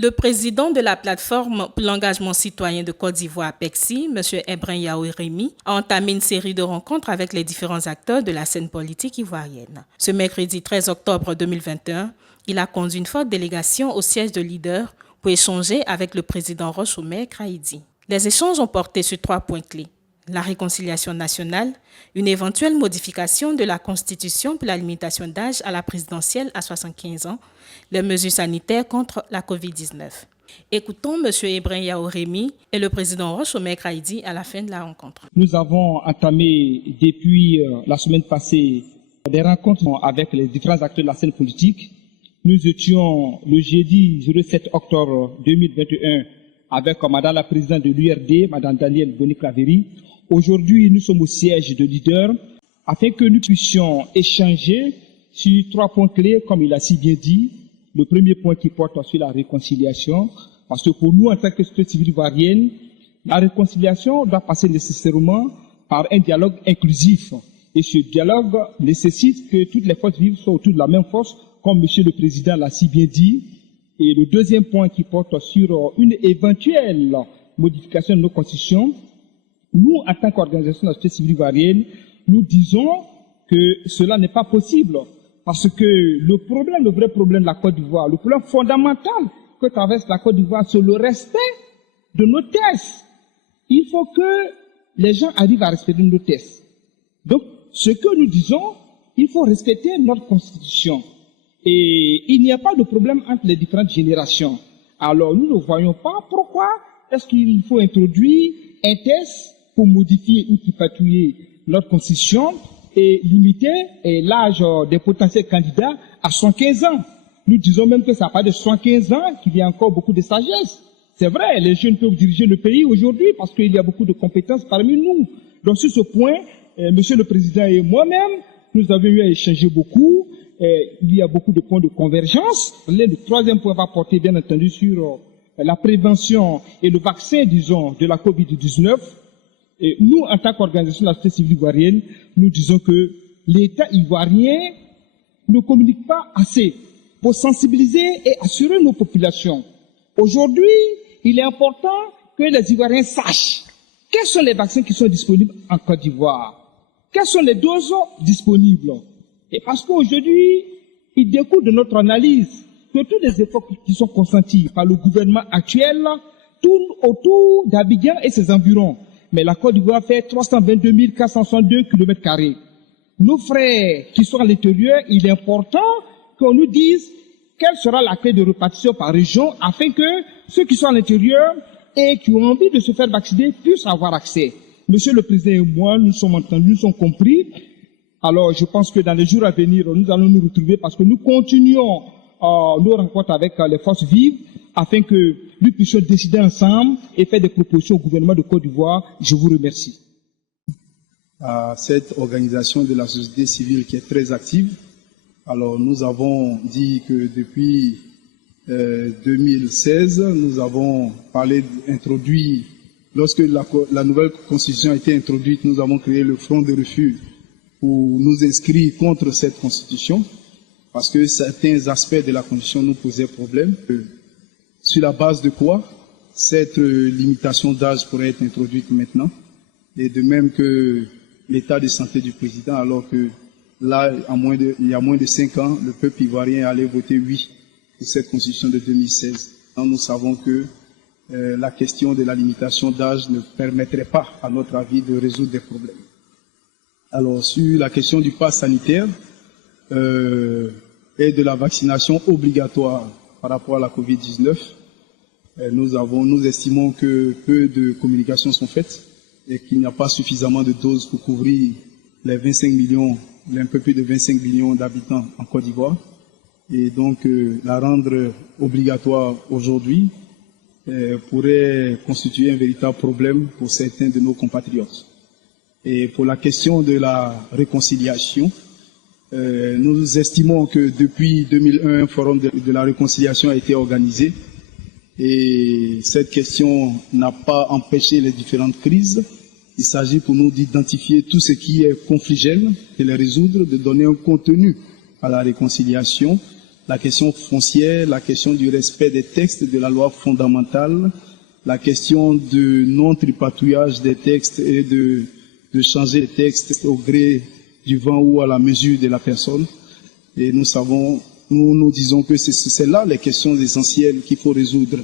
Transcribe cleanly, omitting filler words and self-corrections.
Le président de la plateforme pour l'engagement citoyen de Côte d'Ivoire, PECSI, M. Ebrin Yaouremi, a entamé une série de rencontres avec les différents acteurs de la scène politique ivoirienne. Ce mercredi 13 octobre 2021, il a conduit une forte délégation au siège de leader pour échanger avec le président Roch Omer Kraïdi. Les échanges ont porté sur 3 points clés: la réconciliation nationale, une éventuelle modification de la Constitution pour la limitation d'âge à la présidentielle à 75 ans, les mesures sanitaires contre la COVID-19. Écoutons M. Ebrin Yaouremi et le président Roch Omer Kraïdi à la fin de la rencontre. Nous avons entamé depuis la semaine passée des rencontres avec les différents acteurs de la scène politique. Nous étions le jeudi 07 octobre 2021 avec Madame la présidente de l'URD, Madame Danielle Boni-Claveri. Aujourd'hui, nous sommes au siège de leader afin que nous puissions échanger sur 3 points clés, comme il a si bien dit. Le premier point qui porte sur la réconciliation, parce que pour nous, en tant que société civile ivoirienne, la réconciliation doit passer nécessairement par un dialogue inclusif. Et ce dialogue nécessite que toutes les forces vives soient autour de la même force, comme M. le Président l'a si bien dit. Et le deuxième point qui porte sur une éventuelle modification de nos constitutions, nous, en tant qu'organisation de la société civile ivoirienne, nous disons que cela n'est pas possible. Parce que le vrai problème de la Côte d'Ivoire, le problème fondamental que traverse la Côte d'Ivoire, c'est le respect de nos tests. Il faut que les gens arrivent à respecter nos tests. Donc, ce que nous disons, il faut respecter notre constitution. Et il n'y a pas de problème entre les différentes générations. Alors, nous ne voyons pas pourquoi est-ce qu'il faut introduire un test pour modifier ou tripatouiller notre constitution et limiter l'âge des potentiels candidats à 75 ans. Nous disons même que ça n'a pas de 75 ans, qu'il y a encore beaucoup de sagesse. C'est vrai, les jeunes peuvent diriger le pays aujourd'hui parce qu'il y a beaucoup de compétences parmi nous. Donc sur ce point, Monsieur le Président et moi-même, nous avons eu à échanger beaucoup. Il y a beaucoup de points de convergence. Le troisième point va porter bien entendu sur la prévention et le vaccin, disons, de la COVID-19. Et nous, en tant qu'organisation de la société civile ivoirienne, nous disons que l'État ivoirien ne communique pas assez pour sensibiliser et assurer nos populations. Aujourd'hui, il est important que les Ivoiriens sachent quels sont les vaccins qui sont disponibles en Côte d'Ivoire, quelles sont les doses disponibles. Et parce qu'aujourd'hui, il découle de notre analyse que tous les efforts qui sont consentis par le gouvernement actuel tournent autour d'Abidjan et ses environs. Mais la Côte d'Ivoire fait 322 462 km². Nos frères qui sont à l'intérieur, il est important qu'on nous dise quelle sera la clé de répartition par région afin que ceux qui sont à l'intérieur et qui ont envie de se faire vacciner puissent avoir accès. Monsieur le Président et moi, nous sommes entendus, nous sommes compris. Alors, je pense que dans les jours à venir, nous allons nous retrouver parce que nous continuons nos rencontres avec les forces vives afin que nous puissions décider ensemble et faire des propositions au gouvernement de Côte d'Ivoire. Je vous remercie. À cette organisation de la société civile qui est très active, alors nous avons dit que depuis 2016, nous avons introduit, lorsque la nouvelle constitution a été introduite, nous avons créé le front de refus pour nous inscrire contre cette constitution, parce que certains aspects de la constitution nous posaient problème. Sur la base de quoi cette limitation d'âge pourrait être introduite maintenant, et de même que l'état de santé du président, alors que là, il y a moins de 5 ans, le peuple ivoirien allait voter oui pour cette constitution de 2016. Donc, nous savons que la question de la limitation d'âge ne permettrait pas, à notre avis, de résoudre des problèmes. Alors, sur la question du pass sanitaire et de la vaccination obligatoire par rapport à la COVID-19, nous estimons que peu de communications sont faites et qu'il n'y a pas suffisamment de doses pour couvrir les 25 millions, un peu plus de 25 millions d'habitants en Côte d'Ivoire. Et donc, la rendre obligatoire aujourd'hui pourrait constituer un véritable problème pour certains de nos compatriotes. Et pour la question de la réconciliation, nous estimons que depuis 2001, un forum de la réconciliation a été organisé. Et cette question n'a pas empêché les différentes crises. Il s'agit pour nous d'identifier tout ce qui est confligène, de les résoudre, de donner un contenu à la réconciliation la question foncière, la question du respect des textes de la loi fondamentale, la question de non-tripatouillage des textes et de changer les textes au gré du vent ou à la mesure de la personne. Et nous disons que c'est là les questions essentielles qu'il faut résoudre.